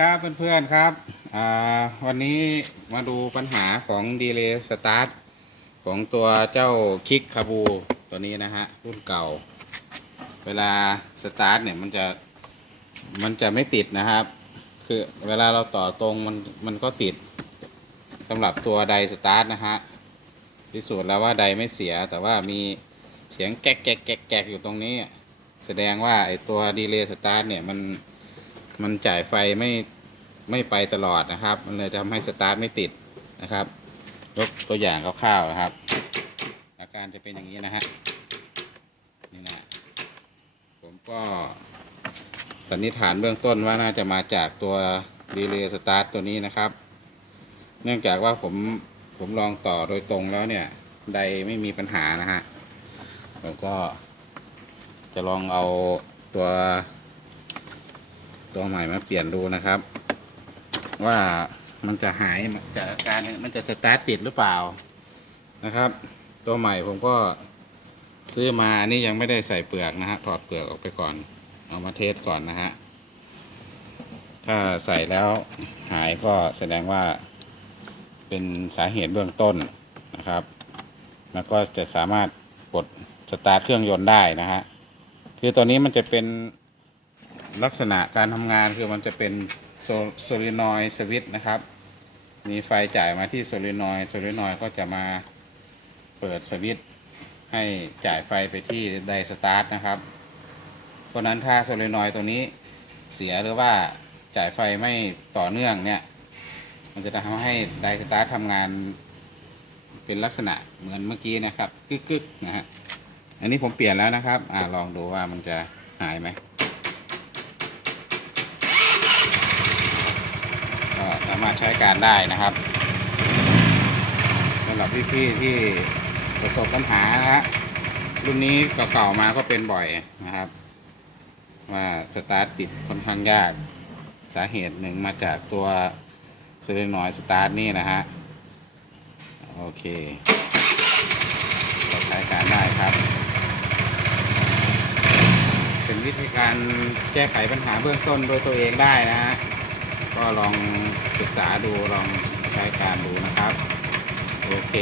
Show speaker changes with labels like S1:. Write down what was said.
S1: ครับเพื่อนๆครับวันนี้มาดูปัญหาของดีเลย์สตาร์ทของตัวเจ้าคิกคาบูตัวนี้นะฮะรุ่นเก่า เวลาสตาร์ทเนี่ยมันจะมันจะไม่ติดนะครับ คือเวลาเราต่อตรงมันมันก็ติดสำหรับตัวไดสตาร์ทนะฮะพิสูจน์แล้วว่าไดไม่เสีย แต่ว่ามีเสียงแก๊กแก๊กแก๊กแก๊กอยู่ตรงนี้ แสดงว่าไอตัวดีเลย์สตาร์ทเนี่ยมัน มันจ่ายไฟไม่ไม่ไปตลอดนะครับ มันเลยทำให้สตาร์ทไม่ติดนะครับ ยกตัวอย่างคร่าวๆนะครับ อาการจะเป็นอย่างนี้นะฮะนี่นะผมก็สันนิษฐานเบื้องต้นว่าน่าจะมาจากตัวรีเลย์สตาร์ทตัวนี้นะครับ เนื่องจากว่าผมผมลองต่อโดยตรงแล้วเนี่ย ใดไม่มีปัญหานะฮะผมก็จะลองเอาตัว ตัวใหม่มาเปลี่ยนดูนะครับ ว่ามันจะหายจะอาการมันจะสตาร์ทติดหรือเปล่านะครับ ตัวใหม่ผมก็ซื้อมานี่ยังไม่ได้ใส่เปลือกนะฮะถอดเปลือกออกไปก่อน เอามาเทสก่อนนะฮะถ้าใส่แล้วหายก็แสดงว่าเป็นสาเหตุเบื้องต้นนะครับ แล้วก็จะสามารถกดสตาร์ทเครื่องยนต์ได้นะฮะคือตัวนี้มันจะเป็น ลักษณะการทำงานคือมันจะเป็นโซลินอยสวิตนะครับ มีไฟจ่ายมาที่โซลินอยโซลินอยก็จะมาเปิดสวิตช์ให้จ่ายไฟไปที่ไดสตาร์ทนะครับ เพราะนั้นถ้าโซลินอยตัวนี้เสียหรือว่าจ่ายไฟไม่ต่อเนื่องเนี่ย มันจะทำให้ไดสตาร์ททำงานเป็นลักษณะเหมือนเมื่อกี้นะครับกึกๆนะฮะอันนี้ผมเปลี่ยนแล้วนะครับ อ่าลองดูว่ามันจะหายไหม ก็สามารถใช้การได้นะครับสำหรับพี่ๆที่ประสบปัญหานะฮะรุ่นนี้เก่าๆมาก็เป็นบ่อยนะครับ ว่าสตาร์ทติดค่อนข้างยาก สาเหตุหนึ่งมาจากตัวเซเลนอยสตาร์ทนี่นะฮะโอเคก็ใช้การได้ครับ เป็นวิธีการแก้ไขปัญหาเบื้องต้นโดยตัวเองได้นะฮะ ก็ลองศึกษาดูลองใช้การดูนะครับ โอเค